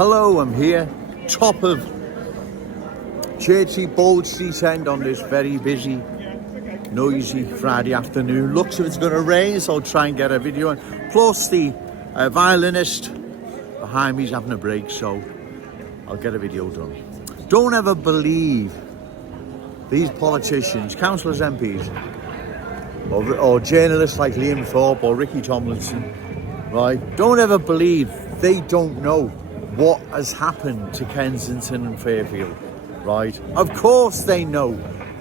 Hello, I'm here, top of Churchy Bold Street End on this very busy, noisy Friday afternoon. Looks as if it's going to rain, so I'll try and get a video on. Plus the violinist behind me is having a break, so I'll get a video done. Don't ever believe these politicians, councillors, MPs, or journalists like Liam Thorp or Ricky Tomlinson, right? Don't ever believe they don't know what has happened to Kensington and Fairfield, right? Of course they know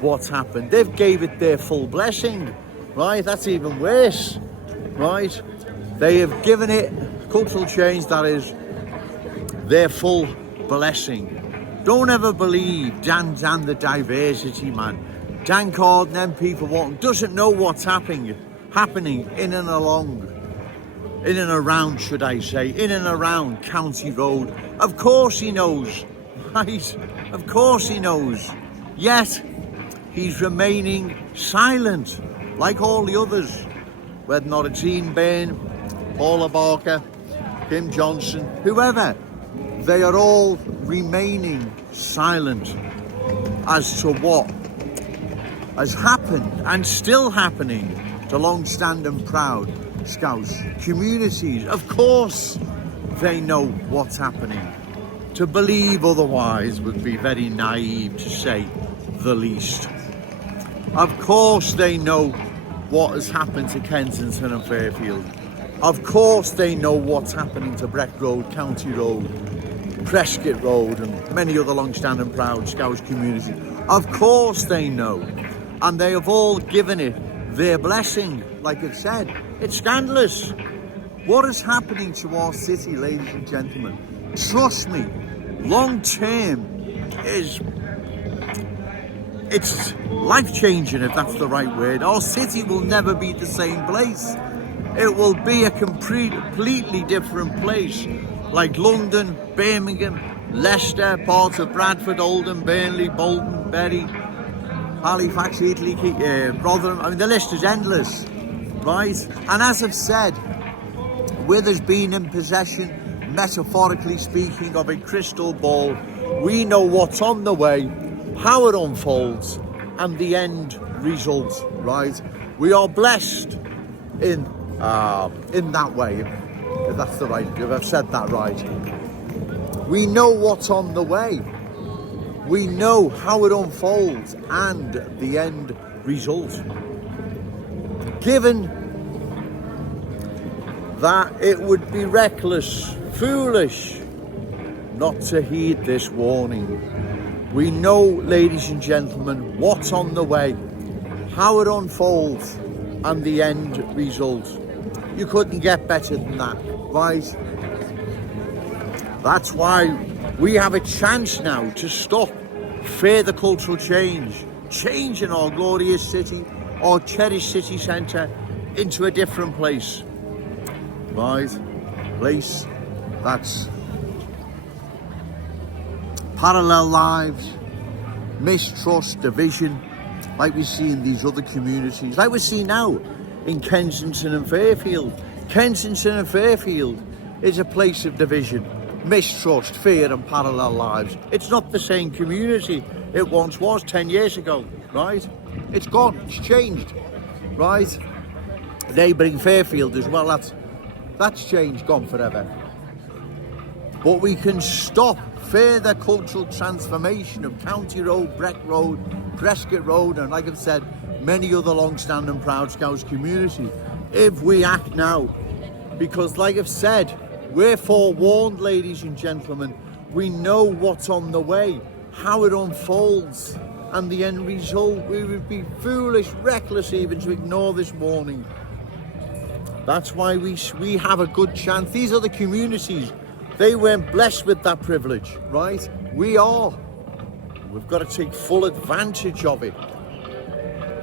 what's happened. They've gave it their full blessing, right? That's even worse, right? They have given it cultural change that is their full blessing. Don't ever believe Dan the diversity man. Dan Carden, MP for Walton, doesn't know what's happening in and around, should I say, in and around County Road. Of course he knows, right? Of course he knows. Yet, he's remaining silent, like all the others. Whether or not it's Ian Byrne, Paula Barker, Kim Johnson, whoever, they are all remaining silent as to what has happened and still happening to long-standing proud Scouts communities. Of course they know what's happening. To believe otherwise would be very naive, to say the least. Of course they know what has happened to Kensington and Fairfield. Of course they know what's happening to Breck Road, County Road, Prescott Road and many other long-standing proud Scouts communities. Of course they know. And they have all given it their blessing. Like I've said, it's scandalous. What is happening to our city, ladies and gentlemen? Trust me, long term it's life-changing, if that's the right word. Our city will never be the same place. It will be a completely different place. Like London, Birmingham, Leicester, parts of Bradford, Oldham, Burnley, Bolton, Bury, Halifax, Italy, Rotherham. I mean, the list is endless, right? And as I've said, with us being in possession, metaphorically speaking, of a crystal ball, we know what's on the way, how it unfolds, and the end result, right? We are blessed in that way, if that's the right, if I've said that right. We know what's on the way. We know how it unfolds and the end result. Given that it would be reckless, foolish, not to heed this warning. We know, ladies and gentlemen, what's on the way, how it unfolds, and the end result. You couldn't get better than that, right? That's why we have a chance now to stop further cultural change in our glorious city, our cherished city centre, into a different place, right? Place that's parallel lives, mistrust, division, like we see in these other communities, like we see now in Kensington and Fairfield. Kensington and Fairfield is a place of division, mistrust, fear and parallel lives. It's not the same community it once was 10 years ago, right? It's gone, it's changed, right? Neighbouring Fairfield as well, that's changed, gone forever. But we can stop further cultural transformation of County Road, Breck Road, Prescott Road, and like I've said, many other long-standing proud Scouts communities if we act now. Because like I've said, we're forewarned, ladies and gentlemen. We know what's on the way, how it unfolds, and the end result. We would be foolish, reckless even to ignore this warning. That's why we have a good chance. These are the communities. They weren't blessed with that privilege, right? We are. We've got to take full advantage of it.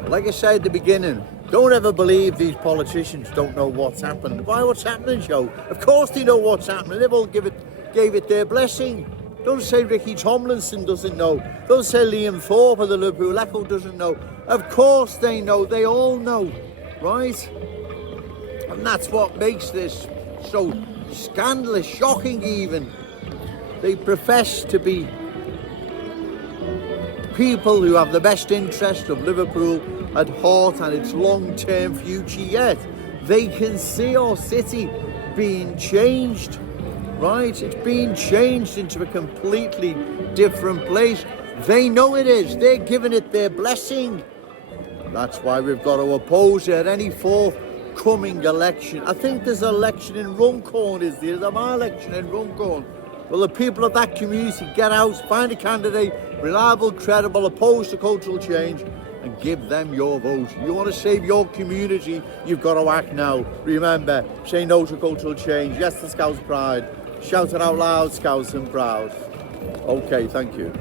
Like I said at the beginning, don't ever believe these politicians don't know what's happened. Why, what's happening, Joe? Of course they know what's happening. They've all gave it their blessing. Don't say Ricky Tomlinson doesn't know. Don't say Liam Thorp of the Liverpool Echo doesn't know. Of course they know. They all know, right? And that's what makes this so scandalous, shocking even. They profess to be people who have the best interest of Liverpool at heart and its long-term future, yet they can see our city being changed, right? It's being changed into a completely different place. They know it is. They're giving it their blessing. That's why we've got to oppose it at any forthcoming election. I think there's an election in Runcorn, is there? There's my election in Runcorn. Well, the people of that community get out, find a candidate, reliable, credible, opposed to cultural change, and give them your vote. You want to save your community, you've got to act now. Remember, say no to cultural change, yes to Scouts pride, shout it out loud, Scouts and proud. Okay, thank you.